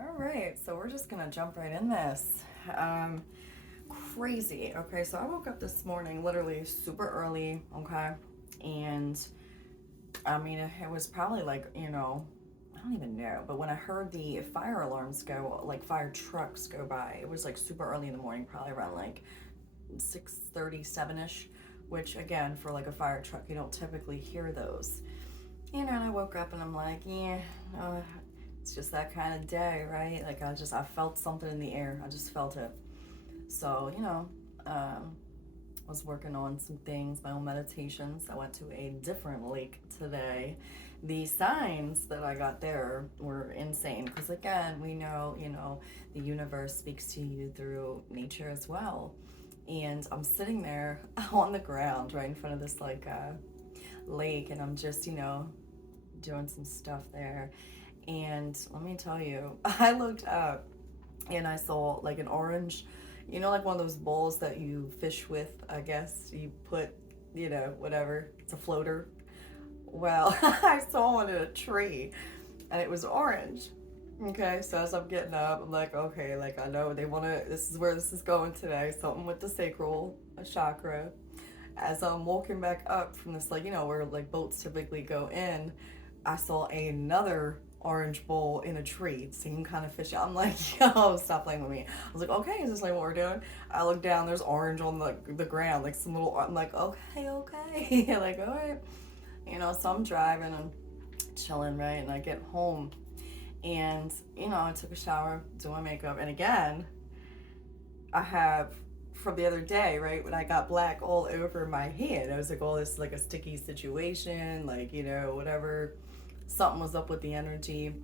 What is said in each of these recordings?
All right, so we're just gonna jump right in this. Crazy. Okay, so I woke up this morning literally super early, okay? And I mean, it was probably like, I don't even know, but when I heard the fire alarms go, like fire trucks go by, it was like super early in the morning, probably around like 6:37ish, which again, for like a fire truck, you don't typically hear those. And I woke up and I'm like, yeah, uh, it's just that kind of day, right? Like I felt something in the air. I just felt it. So, um, was working on some things, my own meditations. I went to a different lake today. The signs that I got there were insane because again, we know, the universe speaks to you through nature as well. And I'm sitting there on the ground right in front of this lake, and I'm just, doing some stuff there. And let me tell you, I looked up and I saw like an orange, like one of those bowls that you fish with, I guess. You put, whatever, it's a floater. Well, I saw one in a tree and it was orange. Okay, so as I'm getting up, I'm like, okay, like I know they want to, this is where this is going today, something with the sacral chakra. As I'm walking back up from this, like, where like boats typically go in, I saw another orange bowl in a tree, same kind of fish. I'm like, yo, stop playing with me. I was like, okay, is this like what we're doing? I look down, there's orange on the ground, like some little, I'm like, okay. Like, all right. So I'm driving and chilling, right? And I get home and, I took a shower, doing my makeup. And again, I have from the other day, right, when I got black all over my hand. I was like, oh, this is like a sticky situation, like, whatever. Something was up with the energy.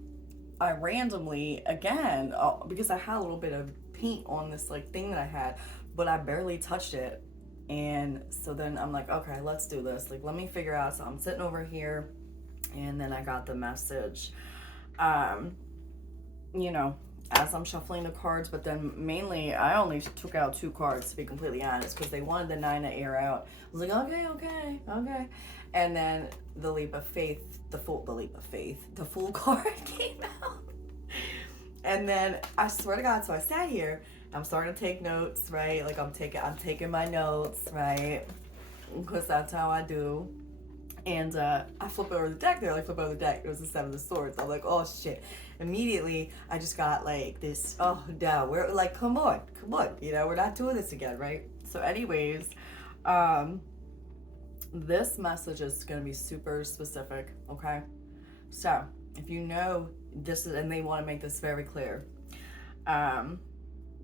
I randomly, again, because I had a little bit of paint on this like thing that I had, but I barely touched it. And so then I'm like, okay, let's do this. Like, let me figure out. So I'm sitting over here, and then I got the message. Um, you know, as I'm shuffling the cards, but then mainly I only took out two cards to be completely honest because they wanted the nine of air out. I was like, okay. And then the leap of faith, the fool card came out. And then I swear to God, so I sat here, I'm starting to take notes, right? Like I'm taking my notes, right? Because that's how I do. And I flip over the deck there, like flip over the deck. It was the Seven of Swords. I'm like, oh shit. Immediately, I just got like this, oh no, we're like, come on, we're not doing this again, right? So anyways, this message is going to be super specific, okay? So if you know this is, and they want to make this very clear,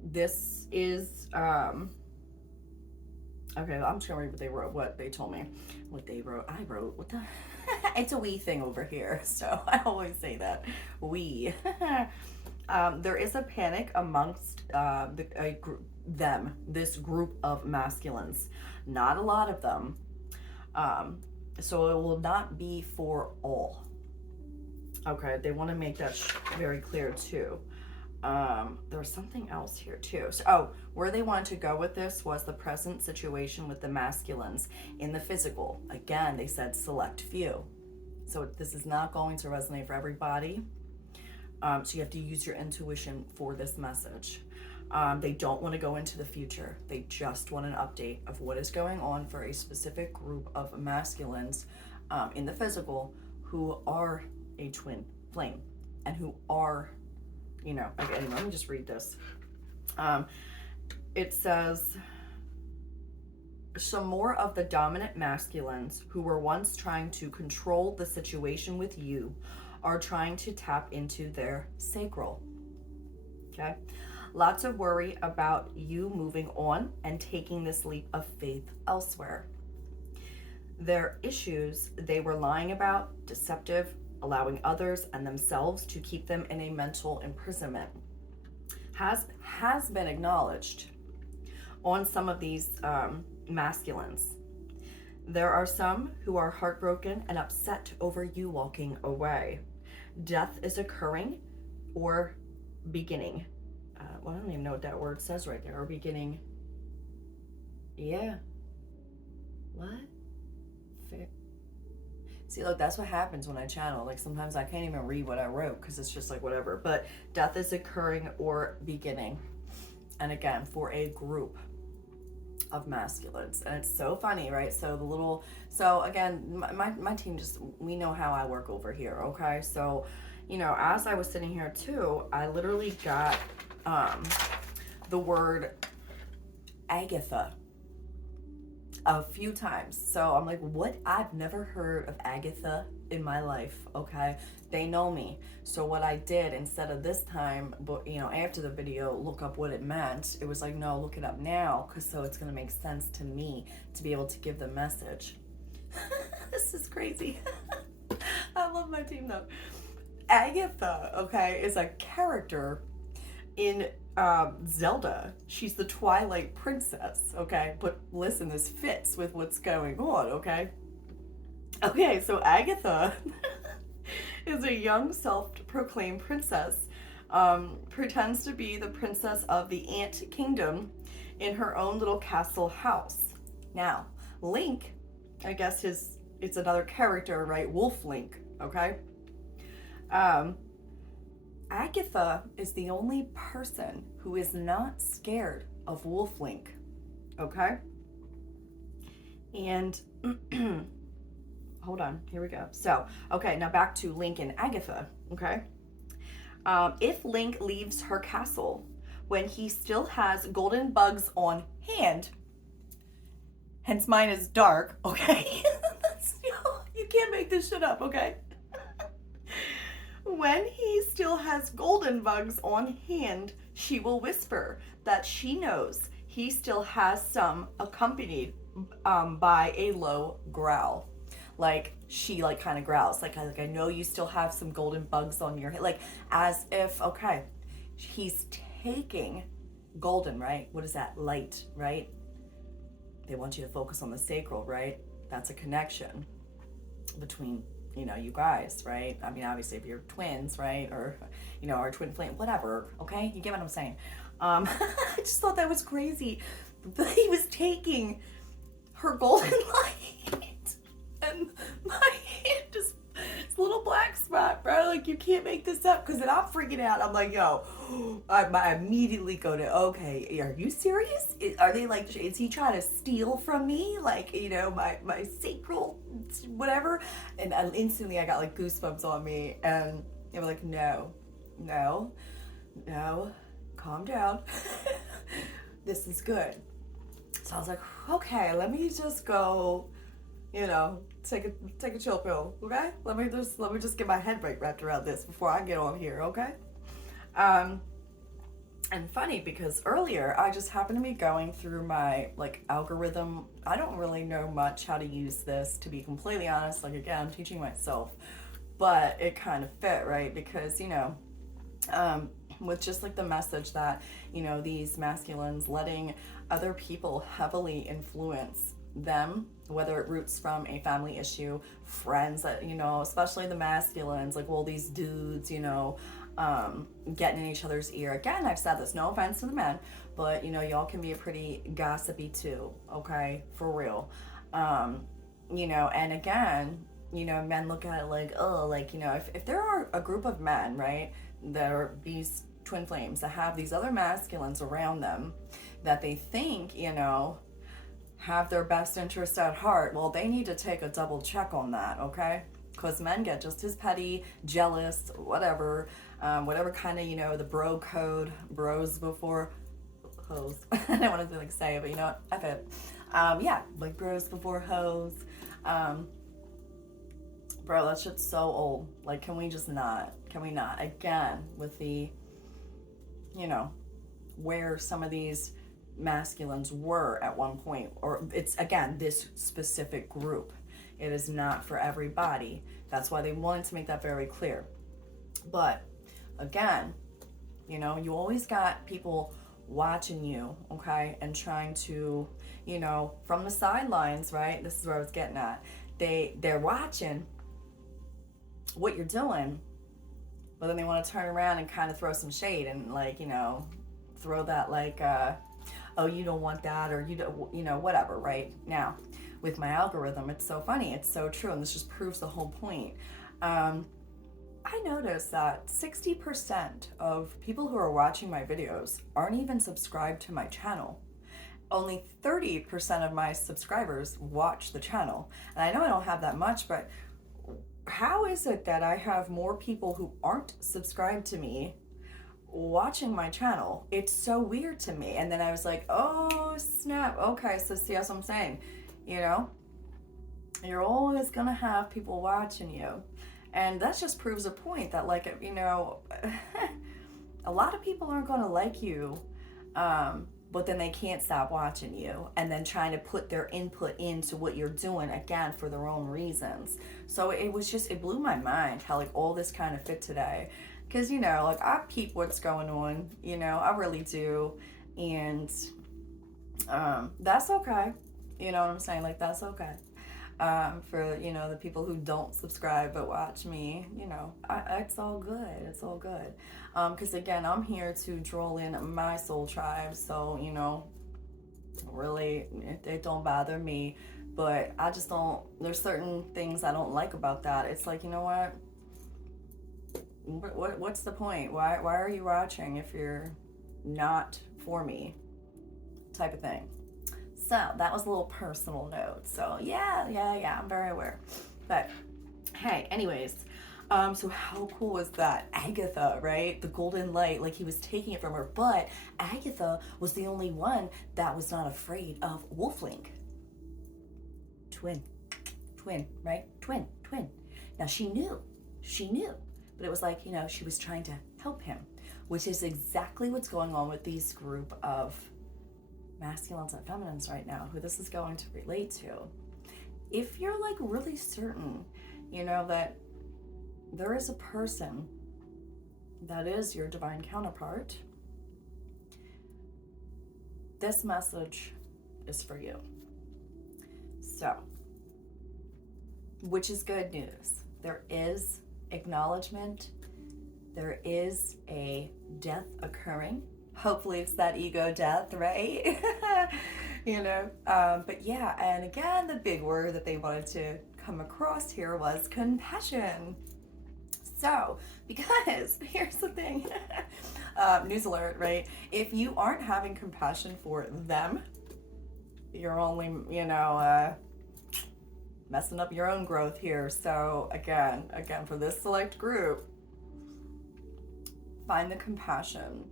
this is, okay, I'm just gonna read what they wrote, what they told me. What they wrote, I wrote, what the? It's a we thing over here, so I always say that. We. There is a panic amongst this group of masculines. Not a lot of them. So it will not be for all. Okay, they want to make that very clear too. There was something else here too. So, where they wanted to go with this was the present situation with the masculines in the physical. Again, they said select few. So this is not going to resonate for everybody. So you have to use your intuition for this message. They don't want to go into the future. They just want an update of what is going on for a specific group of masculines in the physical who are a twin flame and who are, again, let me just read this. It says, some more of the dominant masculines who were once trying to control the situation with you are trying to tap into their sacral. Okay? Lots of worry about you moving on and taking this leap of faith elsewhere. Their issues they were lying about, deceptive, allowing others and themselves to keep them in a mental imprisonment, has been acknowledged on some of these masculines. There are some who are heartbroken and upset over you walking away. Death is occurring or beginning. Well, I don't even know what that word says right there. Or beginning. Yeah. What? Fair. See, look, that's what happens when I channel. Like, sometimes I can't even read what I wrote because it's just like whatever. But death is occurring or beginning. And again, for a group of masculines. And it's so funny, right? So again, my team just, we know how I work over here, okay? So, you know, as I was sitting here too, I literally got the word Agatha a few times. So I'm like, what? I've never heard of Agatha in my life, okay? They know me. So what I did, instead of this time, but you know, after the video, look up what it meant, it was like, no, look it up now, because so it's gonna make sense to me to be able to give the message. This is crazy. I love my team though. Agatha, okay, is a character in Zelda. She's the Twilight Princess, okay? But listen, this fits with what's going on, okay? Okay, so Agatha is a young self-proclaimed princess, pretends to be the princess of the Ant Kingdom in her own little castle house. Now, Link, I guess it's another character, right? Wolf Link, okay? Agatha is the only person who is not scared of Wolf Link, okay? And hold on, here we go. So, okay, now back to Link and Agatha, okay? If Link leaves her castle when he still has golden bugs on hand, hence mine is dark, okay? You can't make this shit up, okay? When he still has golden bugs on hand, she will whisper that she knows he still has some, accompanied by a low growl. Like, she like kind of growls, like I know you still have some golden bugs on your head, like as if, okay, he's taking golden, right? What is that? Light, right? They want you to focus on the sacral, right? That's a connection between, you know, you guys, right? I mean, obviously if you're twins, right? Or, you know, or twin flame, whatever, okay? You get what I'm saying? I just thought that was crazy. He was taking her golden light and my hand just, it's a little black spot, bro. Like, you can't make this up, because then I'm freaking out. I'm like, yo, I immediately go to, okay, are you serious? Are they like, is he trying to steal from me? Like, you know, my sacral, whatever? And instantly I got like goosebumps on me, and they were like, no, calm down. This is good. So I was like, okay, let me just go, you know, take a chill pill, okay? Let me just get my head right wrapped around this before I get on here, okay? And funny, because earlier I just happened to be going through my like algorithm. I don't really know much how to use this, to be completely honest. Like, again, I'm teaching myself, but it kind of fit, right? Because, you know, with just like the message that, you know, these masculines letting other people heavily influence them, whether it roots from a family issue, friends that, you know, especially the masculines, like, well, these dudes, you know, getting in each other's ear. Again, I've said this, no offense to the men, but, you know, y'all can be a pretty gossipy too, okay, for real. You know, and again, you know, men look at it like, oh, like, you know, if there are a group of men, right, that are these twin flames that have these other masculines around them that they think, you know, have their best interest at heart, well, they need to take a double check on that, okay? Because men get just as petty, jealous, whatever kind of, you know, the bro code, bros before hoes. I don't want to like say it, but you know what? I fit. Yeah, like bros before hoes. Bro, that shit's so old. Like, can we not? Again, with the, you know, where some of these masculines were at one point, or it's, again, this specific group. It is not for everybody. That's why they wanted to make that very clear. But again, you know, you always got people watching you, okay, and trying to, you know, from the sidelines, right? This is where I was getting at. They're watching what you're doing, but then they want to turn around and kind of throw some shade and, like, you know, throw that like, oh, you don't want that, or you don't, you know, whatever, right? Now, with my algorithm. It's so funny. It's so true. And this just proves the whole point. I noticed that 60% of people who are watching my videos aren't even subscribed to my channel. Only 30% of my subscribers watch the channel. And I know I don't have that much, but how is it that I have more people who aren't subscribed to me watching my channel? It's so weird to me. And then I was like, oh snap, okay, so see, that's what I'm saying, you know, you're always gonna have people watching you. And that just proves a point that, like, you know, a lot of people aren't gonna like you, but then they can't stop watching you and then trying to put their input into what you're doing, again, for their own reasons. So it was just, it blew my mind how, like, all this kind of fit today. Because, you know, like, I peep what's going on, you know, I really do. And that's okay. You know what I'm saying? Like, that's okay. For, you know, the people who don't subscribe but watch me, you know, it's all good. It's all good. Because, again, I'm here to draw in my soul tribe. So, you know, really, it don't bother me. But I just don't, there's certain things I don't like about that. It's like, you know what? What's the point? Why are you watching if you're not for me? Type of thing. So that was a little personal note. So yeah, I'm very aware. But hey, anyways, so how cool was that? Agatha, right? The golden light, like he was taking it from her, but Agatha was the only one that was not afraid of Wolflink. Twin, right? Twin. Now she knew, but it was like, you know, she was trying to help him, which is exactly what's going on with these group of masculines and feminines right now, who this is going to relate to. If you're like really certain, you know, that there is a person that is your divine counterpart, this message is for you. So, which is good news. There is acknowledgement. There is a death occurring. Hopefully it's that ego death, right? You know, but yeah, and again, the big word that they wanted to come across here was compassion. So, because here's the thing, news alert, right? If you aren't having compassion for them, you're only, you know, messing up your own growth here. So again, for this select group, find the compassion,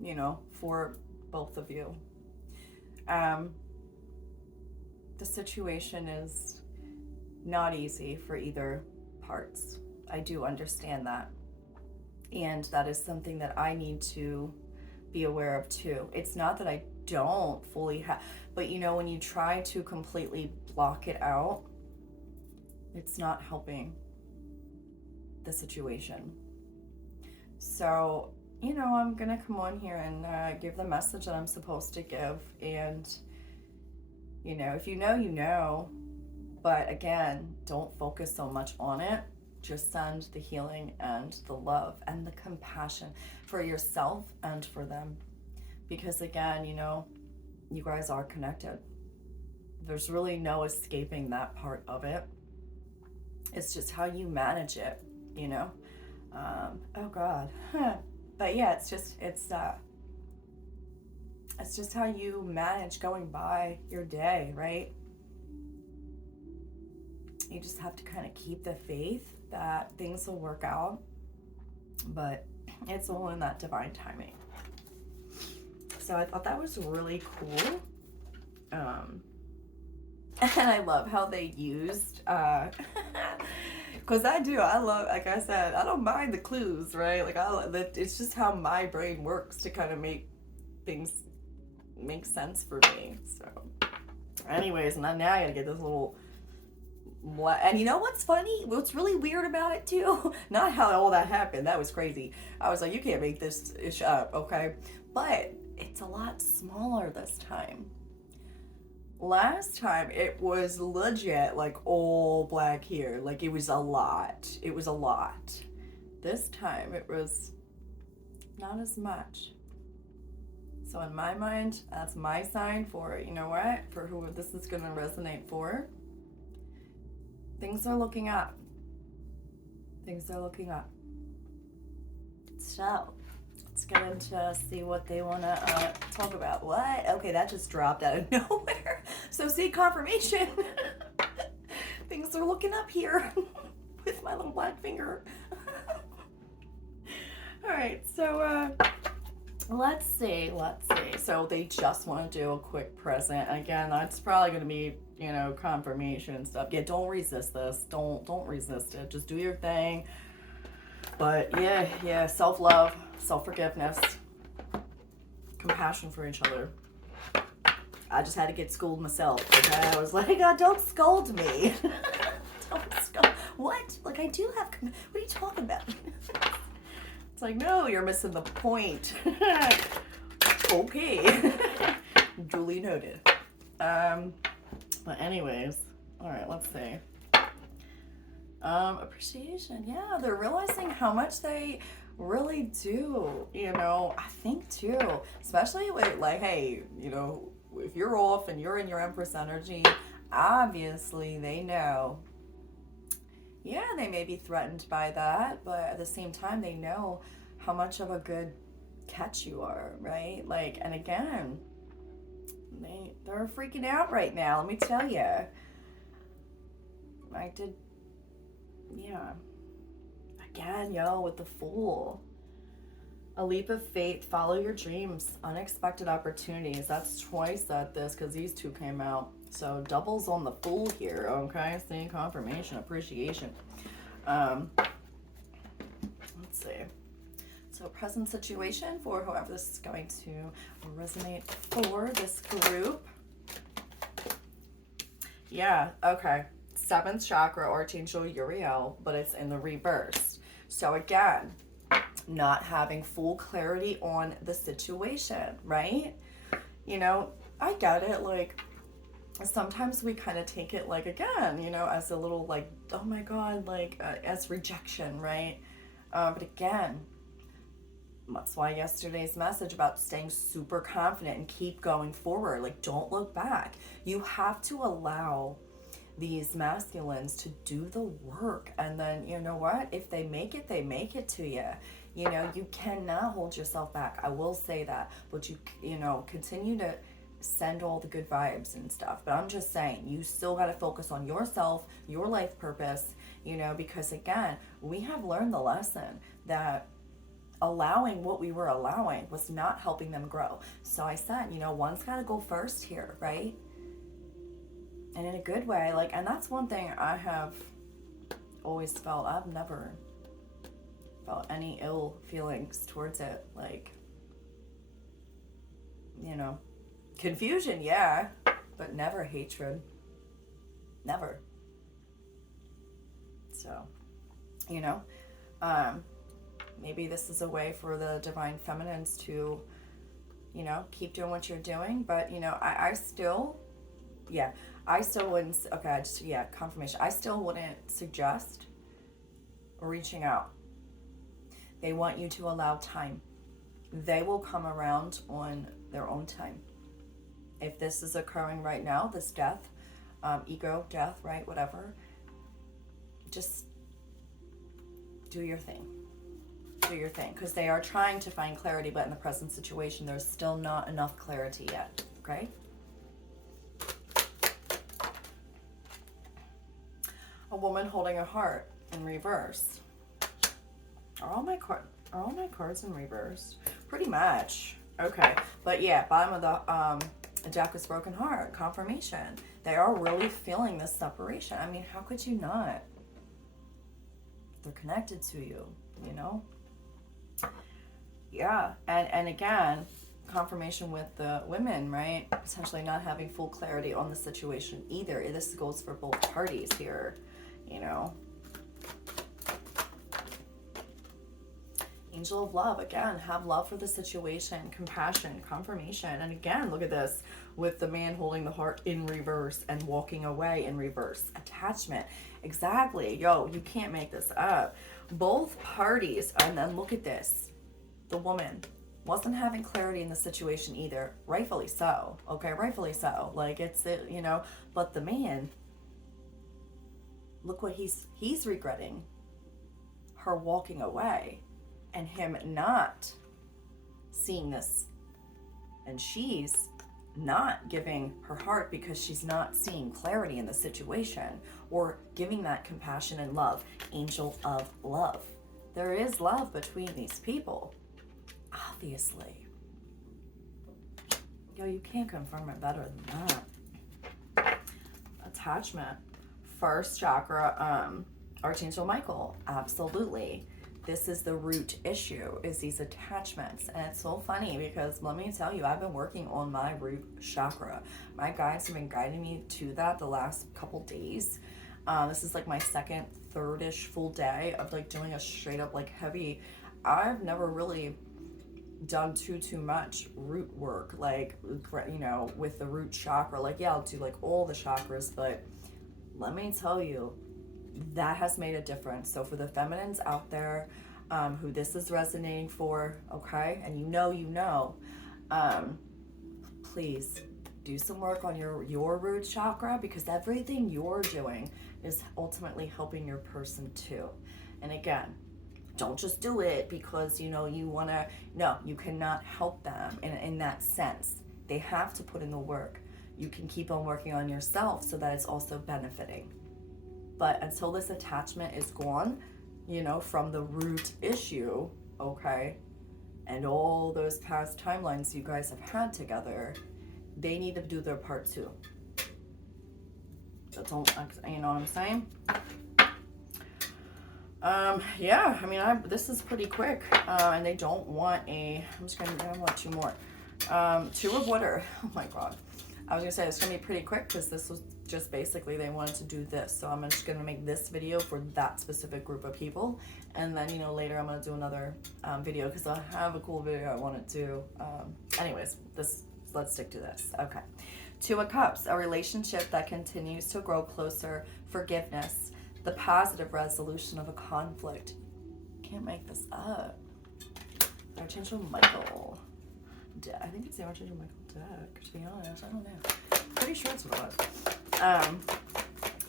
you know, for both of you. The situation is not easy for either parts. I do understand that. And that is something that I need to be aware of too. It's not that I don't fully have, but you know, when you try to completely block it out, it's not helping the situation. So, you know, I'm gonna come on here and give the message that I'm supposed to give. And, you know, if you know, you know. But again, don't focus so much on it. Just send the healing and the love and the compassion for yourself and for them. Because again, you know, you guys are connected. There's really no escaping that part of it. It's just how you manage it, you know? Oh God. But yeah, it's just how you manage going by your day, right? You just have to kind of keep the faith that things will work out, but it's all in that divine timing. So I thought that was really cool. And I love how they used, because I love, like I said, I don't mind the clues, right? Like it's just how my brain works to kind of make things make sense for me. So anyways, and now I gotta get this little, and you know what's funny? What's really weird about it too? Not how all that happened. That was crazy. I was like, you can't make this ish up, okay? But it's a lot smaller this time. Last time it was legit like all black here. Like it was a lot. It was a lot. This time it was not as much. So in my mind, that's my sign for, you know what, for who this is going to resonate for. Things are looking up. Things are looking up. So let's get into see what they want to talk about. What? Okay, that just dropped out of nowhere. So see, confirmation. Things are looking up here with my little black finger. All right, so let's see. So they just want to do a quick present. Again, that's probably going to be, you know, confirmation stuff. Yeah, don't resist this. Don't resist it. Just do your thing. But yeah, self-love, self-forgiveness, compassion for each other. I just had to get schooled myself. Okay? I was like, oh, don't scold me. Don't scold. What? Like, I do have, what are you talking about? It's like, no, you're missing the point. Okay. Duly noted. But anyways, all right, let's see. Appreciation. Yeah, they're realizing how much they really do, you know. I think too, especially with like, hey, you know, if you're off and you're in your Empress energy, obviously they know. Yeah, they may be threatened by that, but at the same time, they know how much of a good catch you are, right? Like, and again, they're freaking out right now. Let me tell you. Yeah. Again, with the Fool. A leap of faith, follow your dreams, unexpected opportunities. That's twice at this because these two came out. So doubles on the Fool here, okay? See, confirmation, appreciation. Let's see. So present situation for whoever this is going to resonate for this group. Yeah, okay. 7th chakra, Archangel Uriel, but it's in the reverse. So again, not having full clarity on the situation, right? You know, I get it. Like, sometimes we kind of take it, like, again, you know, as a little, like, oh my God, like, as rejection, right? But again, that's why yesterday's message about staying super confident and keep going forward. Like, don't look back. You have to allow these masculines to do the work, and then, you know what, if they make it, they make it to you. You know, you cannot hold yourself back. I will say that, but you know, continue to send all the good vibes and stuff. But I'm just saying, you still got to focus on yourself, your life purpose, you know, because again, we have learned the lesson that allowing what we were allowing was not helping them grow. So I said, you know, one's got to go first here, right? And in a good way, like, and that's one thing I have always felt. I've never felt any ill feelings towards it. Like, you know, confusion, yeah, but never hatred. Never. So, you know, maybe this is a way for the divine feminines to, you know, keep doing what you're doing. But, you know, I still wouldn't, confirmation. I still wouldn't suggest reaching out. They want you to allow time. They will come around on their own time. If this is occurring right now, this death, ego, death, right, whatever, just do your thing. Do your thing. Because they are trying to find clarity, but in the present situation, there's still not enough clarity yet, okay? A woman holding a heart in reverse. Are all my cards in reverse? Pretty much. Okay, but yeah, bottom of the deck is broken heart, confirmation. They are really feeling this separation. I mean, how could you not? They're connected to you, you know? Yeah, and again, confirmation with the women, right? Potentially not having full clarity on the situation either. This goes for both parties here, you know? Angel of love, again, have love for the situation, compassion, confirmation. And again, look at this with the man holding the heart in reverse and walking away in reverse. Attachment. Exactly. Yo, you can't make this up. Both parties, and then look at this. The woman wasn't having clarity in the situation either. Rightfully so. Okay, rightfully so. Like it's it, you know, but the man, look what he's regretting. Her walking away and him not seeing this, and she's not giving her heart because she's not seeing clarity in the situation or giving that compassion and love. Angel of love. There is love between these people, obviously. Yo, you can't confirm it better than that. Attachment. First chakra, Archangel Michael. Absolutely. This is the root issue, is these attachments. And it's so funny because let me tell you, I've been working on my root chakra. My guides have been guiding me to that the last couple days. This is like my second, third-ish full day of like doing a straight up like heavy. I've never really done too much root work, like, you know, with the root chakra. Like, yeah, I'll do like all the chakras, but let me tell you, that has made a difference. So for the feminines out there, who this is resonating for, okay, and you know, please do some work on your root chakra, because everything you're doing is ultimately helping your person too. And again, don't just do it because, you know, you want to. No, you cannot help them in that sense. They have to put in the work. You can keep on working on yourself so that it's also benefiting. But until this attachment is gone, you know, from the root issue, okay, and all those past timelines you guys have had together, they need to do their part too. So don't, you know what I'm saying? Yeah, I mean, this is pretty quick, and they don't want I want two more. Two of water. Oh my God. I was gonna say it's gonna be pretty quick because this was just basically they wanted to do this. So I'm just gonna make this video for that specific group of people. And then, you know, later I'm gonna do another video because I have a cool video I want to do. Anyways, let's stick to this. Okay. Two of Cups, a relationship that continues to grow closer, forgiveness, the positive resolution of a conflict. Can't make this up. Archangel Michael. I think it's the Archangel Michael deck, to be honest. I don't know. Pretty sure it's what it was.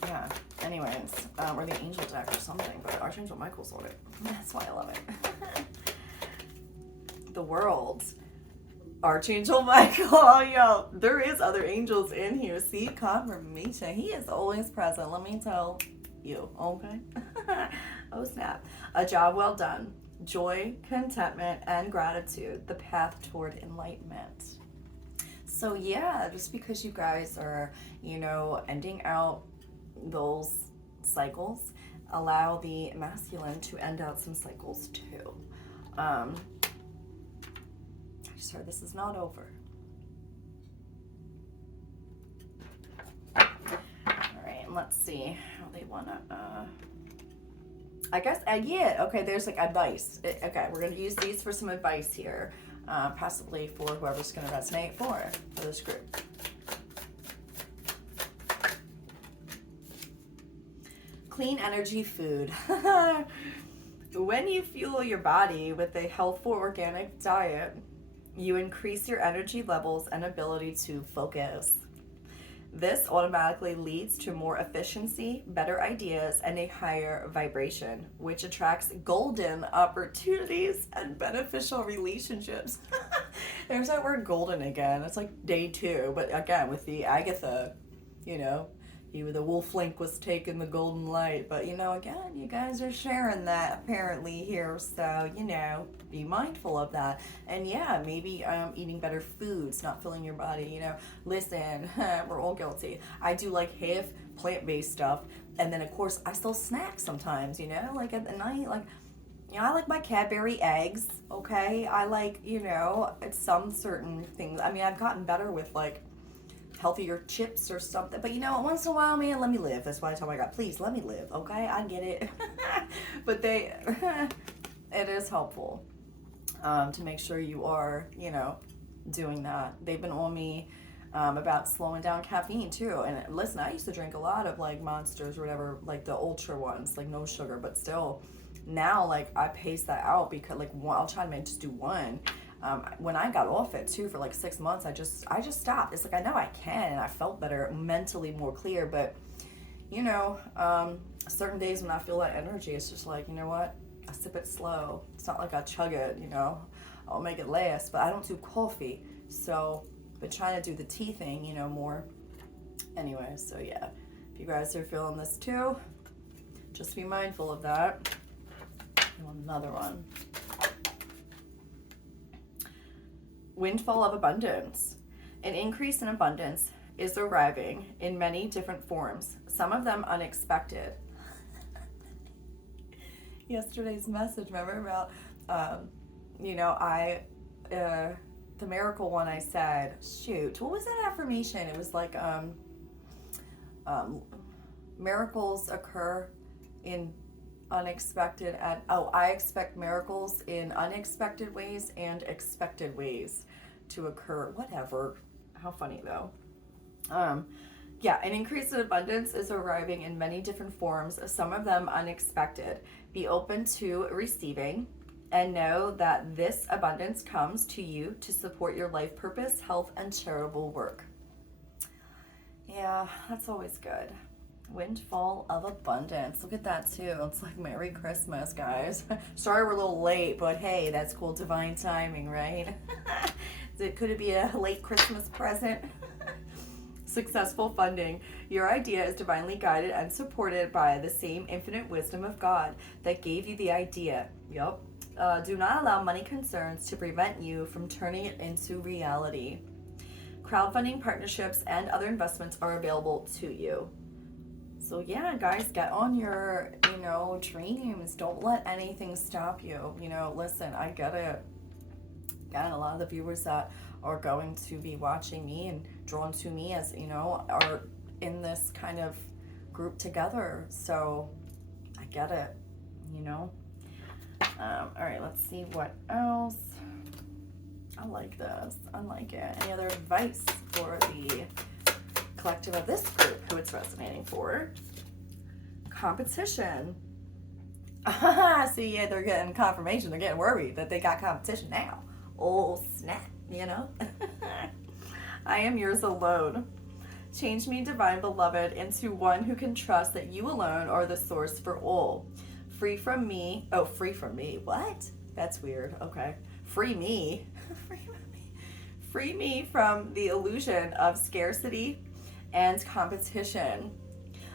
Yeah. Anyways, or the Angel deck or something, but Archangel Michael's on it. That's why I love it. The World. Archangel Michael. Oh, yo, there is other angels in here. See, confirmation. He is always present. Let me tell you, okay? Oh, snap. A job well done. Joy, contentment, and gratitude. The path toward enlightenment. So yeah, just because you guys are, you know, ending out those cycles, allow the masculine to end out some cycles too. I just heard this is not over. All right, and let's see how they wanna, I guess, yeah, okay, there's like advice. Okay, we're gonna use these for some advice here. Possibly for whoever's going to resonate for this group. Clean energy food. When you fuel your body with a healthful organic diet, you increase your energy levels and ability to focus. This automatically leads to more efficiency, better ideas, and a higher vibration, which attracts golden opportunities and beneficial relationships. There's that word golden again. It's like day 2, but again, with the Agatha, you know, the wolf link was taking the golden light. But, you know, again, you guys are sharing that apparently here. So, you know, be mindful of that. And yeah, maybe eating better foods, not filling your body, you know. Listen, we're all guilty. I do like half plant-based stuff. And then, of course, I still snack sometimes, you know, like at the night, like, you know, I like my Cadbury eggs, okay? I like, you know, some certain things. I mean, I've gotten better with, like, healthier chips or something, but you know, once in a while, man, let me live. That's why I tell my God, please let me live, okay? I get it. But it is helpful to make sure you are, you know, doing that. They've been on me about slowing down caffeine too. And listen, I used to drink a lot of like Monsters or whatever, like the ultra ones, like no sugar, but still now like I pace that out because like I'll try to just do one. When I got off it too for like 6 months, I just stopped. It's like, I know I can, and I felt better, mentally more clear, but you know, certain days when I feel that energy, it's just like, you know what, I sip it slow. It's not like I chug it, you know, I'll make it last, but I don't do coffee, so been trying to do the tea thing, you know, more. Anyway, so yeah, if you guys are feeling this too, just be mindful of that. Another one. Windfall of abundance. An increase in abundance is arriving in many different forms, some of them unexpected. Yesterday's message, remember about, you know, the miracle one, I said, shoot, what was that affirmation? It was like, miracles occur in unexpected, I expect miracles in unexpected ways and expected ways to occur. Whatever. How funny though. Yeah, an increase in abundance is arriving in many different forms, some of them unexpected. Be open to receiving and know that this abundance comes to you to support your life purpose, health, and charitable work. Yeah, that's always good. Windfall of abundance. Look at that too. It's like Merry Christmas, guys. Sorry we're a little late, but hey, that's cool. Divine timing, right? Could it be a late Christmas present? Successful funding. Your idea is divinely guided and supported by the same infinite wisdom of God that gave you the idea. Yup. Do not allow money concerns to prevent you from turning it into reality. Crowdfunding partnerships and other investments are available to you. So yeah, guys, get on your, you know, dreams. Don't let anything stop you. You know, listen, I get it. Again, a lot of the viewers that are going to be watching me and drawn to me, as you know, are in this kind of group together. So I get it, you know. All right, let's see what else. I like this. I like it. Any other advice for the collective of this group who it's resonating for? Competition. See, yeah, they're getting confirmation. They're getting worried that they got competition now. Oh, snap, you know? I am yours alone. Change me, divine beloved, into one who can trust that you alone are the source for all. Free from me. Oh, free from me. What? That's weird. Okay. Free me. Free me from the illusion of scarcity and competition.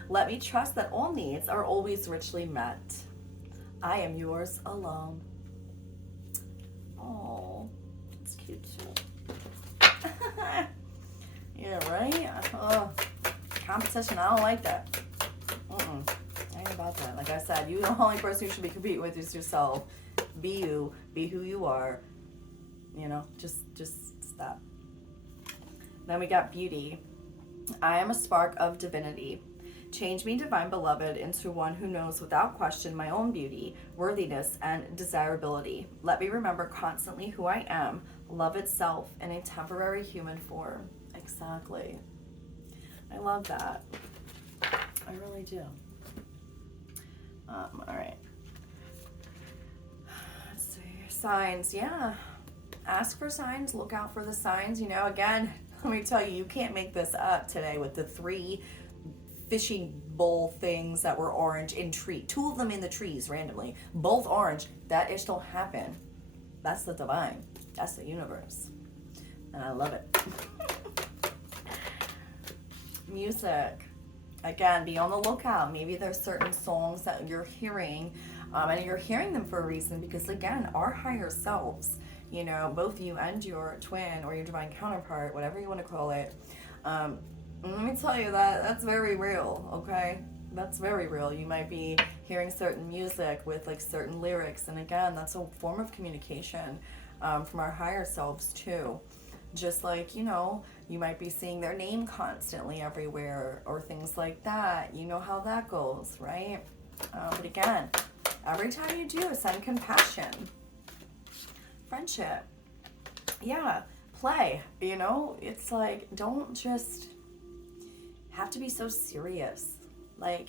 Let me trust that all needs are always richly met. I am yours alone. Oh, that's cute too. Yeah, right? Oh, competition, I don't like that. I ain't about that. Like I said, you the only person you should be competing with is yourself. Be you. Be who you are. You know, just stop. Then we got beauty. I am a spark of divinity. Change me, divine beloved, into one who knows without question my own beauty, worthiness, and desirability. Let me remember constantly who I am, love itself in a temporary human form. Exactly. I love that. I really do. All right. Let's see. Signs. Yeah. Ask for signs. Look out for the signs. You know, again, let me tell you, you can't make this up today with the 3 fishing bowl things that were orange in tree. 2 of them in the trees randomly. Both orange. That ish don't happen. That's the divine. That's the universe. And I love it. Music. Again, be on the lookout. Maybe there's certain songs that you're hearing, and you're hearing them for a reason, because again, our higher selves, you know, both you and your twin or your divine counterpart, whatever you want to call it, let me tell you that's very real, okay? That's very real. You might be hearing certain music with like certain lyrics, and again, that's a form of communication from our higher selves too. Just like, you know, you might be seeing their name constantly everywhere or things like that. You know how that goes, right? But again, every time you do, send compassion. Friendship. Yeah, play. You know, it's like, don't just have to be so serious. Like,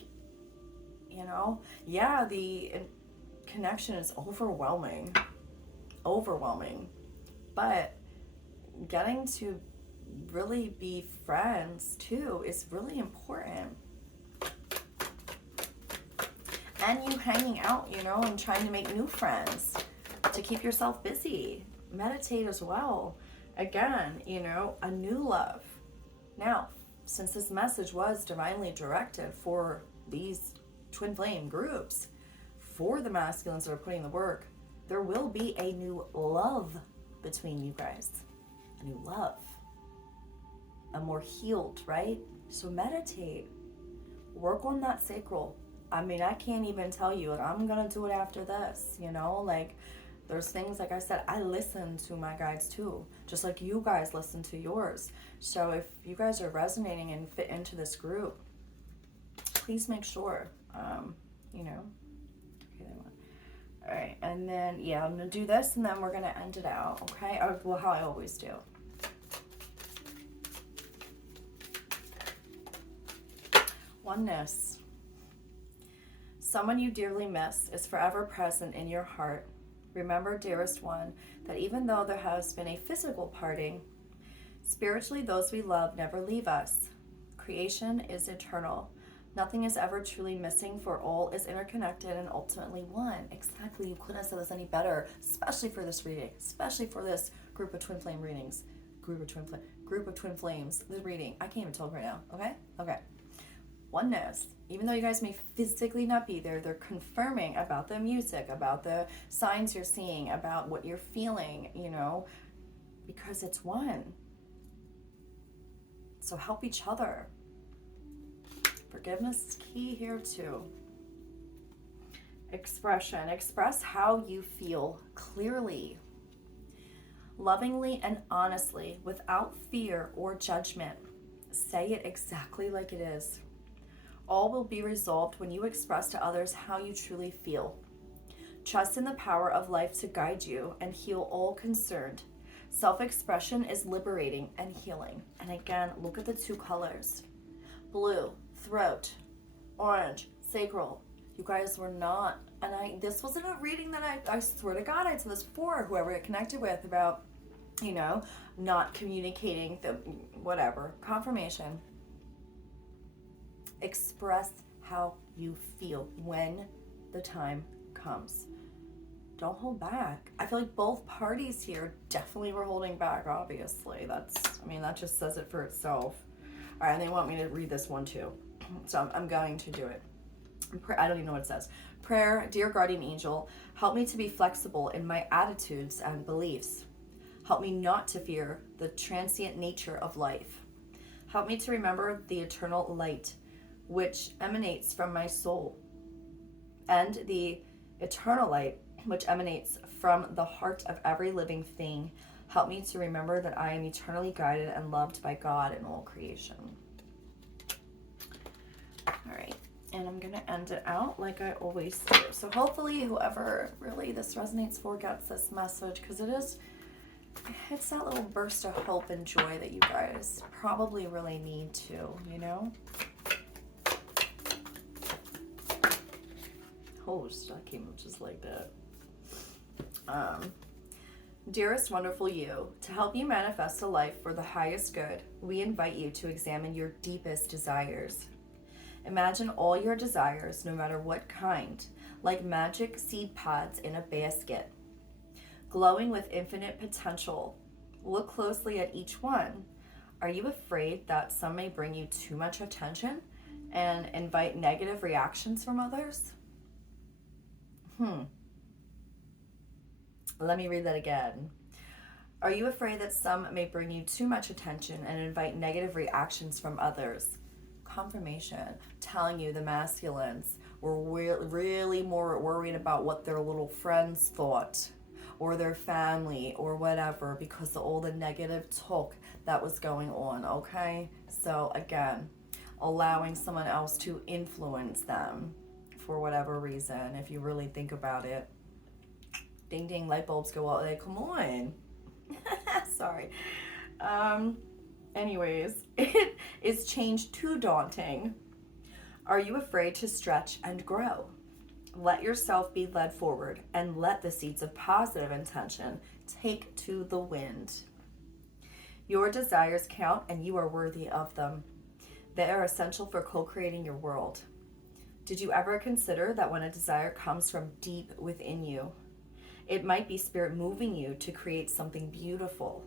you know, yeah, the connection is overwhelming. But getting to really be friends too is really important. And you hanging out, you know, and trying to make new friends to keep yourself busy. Meditate as well. Again, you know, a new love. Now, since this message was divinely directed for these twin flame groups, for the masculines that are putting the work, there will be a new love between you guys. A new love. A more healed, right? So meditate. Work on that sacral. I mean, I can't even tell you, like, I'm gonna do it after this, you know, like, there's things, like I said, I listen to my guides too, just like you guys listen to yours. So if you guys are resonating and fit into this group, please make sure, you know. Okay, all right, and then, yeah, I'm gonna do this, and then we're gonna end it out, okay? Well, how I always do. Oneness. Someone you dearly miss is forever present in your heart. Remember, dearest one, that even though there has been a physical parting, spiritually those we love never leave us. Creation is eternal. Nothing is ever truly missing, for all is interconnected and ultimately one. Exactly, you couldn't have said this any better, especially for this reading, especially for this group of twin flame readings. Group of twin flames, the reading. I can't even talk right now, okay? Okay. Oneness. Even though you guys may physically not be there, they're confirming about the music, about the signs you're seeing, about what you're feeling, you know, because it's one. So help each other. Forgiveness is key here too. Expression. Express how you feel clearly, lovingly and honestly, without fear or judgment. Say it exactly like it is. All will be resolved when you express to others how you truly feel. Trust in the power of life to guide you and heal all concerned. Self-expression is liberating and healing. And again, look at the two colors. Blue, throat, orange, sacral. You guys were not, and this wasn't a reading that I swear to God, I said this for whoever it connected with about, you know, not communicating the whatever, confirmation. Express how you feel when the time comes. Don't hold back. I feel like both parties here definitely were holding back, obviously. That just says it for itself. All right, and they want me to read this one too. So I'm going to do it. I don't even know what it says. Prayer, dear guardian angel, help me to be flexible in my attitudes and beliefs. Help me not to fear the transient nature of life. Help me to remember the eternal light which emanates from my soul, and the eternal light which emanates from the heart of every living thing. Help me to remember that I am eternally guided and loved by God and all creation. All right, and I'm gonna end it out like I always do. So hopefully whoever really this resonates for gets this message, because it's that little burst of hope and joy that you guys probably really need to, you know? Host, I came up just like that. Dearest wonderful you, to help you manifest a life for the highest good, we invite you to examine your deepest desires. Imagine all your desires, no matter what kind, like magic seed pods in a basket, glowing with infinite potential. Look closely at each one. Are you afraid that some may bring you too much attention and invite negative reactions from others? Let me read that again. Are you afraid that some may bring you too much attention and invite negative reactions from others? Confirmation, telling you the masculines were really more worried about what their little friends thought or their family or whatever, because of all the negative talk that was going on, okay? So again, allowing someone else to influence them for whatever reason, if you really think about it. Ding ding, light bulbs go out. Like, come on. Sorry. Anyways, it is change too daunting. Are you afraid to stretch and grow? Let yourself be led forward and let the seeds of positive intention take to the wind. Your desires count and you are worthy of them. They are essential for co-creating your world. Did you ever consider that when a desire comes from deep within you, it might be spirit moving you to create something beautiful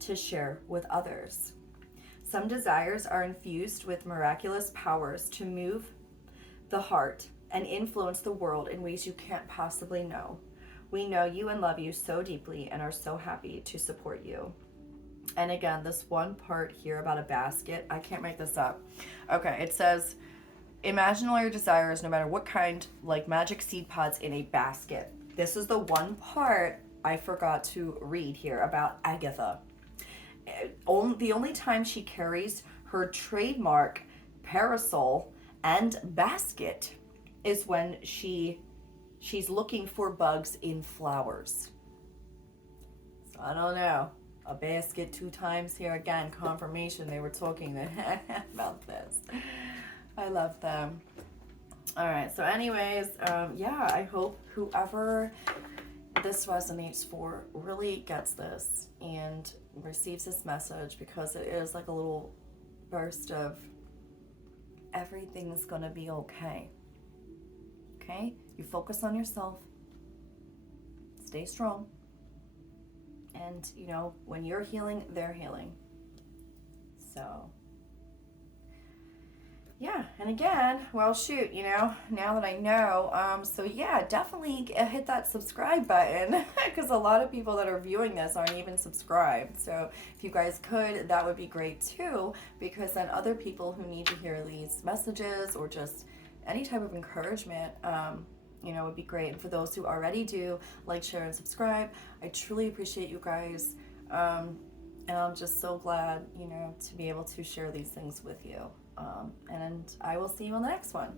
to share with others? Some desires are infused with miraculous powers to move the heart and influence the world in ways you can't possibly know. We know you and love you so deeply and are so happy to support you. And again, this one part here about a basket, I can't make this up. Okay, it says, imagine all your desires, no matter what kind, like magic seed pods in a basket. This is the one part I forgot to read here about Agatha. The only time she carries her trademark parasol and basket is when she's looking for bugs in flowers. So I don't know. A basket 2 times here again, confirmation they were talking about this. I love them. All right, so anyways, yeah, I hope whoever this resonates for really gets this and receives this message, because it is like a little burst of everything's gonna be okay. Okay? You focus on yourself. Stay strong. And, you know, when you're healing, they're healing. So, yeah. And again, well, shoot, you know, now that I know, so yeah, definitely hit that subscribe button, because a lot of people that are viewing this aren't even subscribed. So if you guys could, that would be great too, because then other people who need to hear these messages or just any type of encouragement, you know, would be great. And for those who already do, like, share, and subscribe, I truly appreciate you guys. And I'm just so glad, you know, to be able to share these things with you. And I will see you on the next one.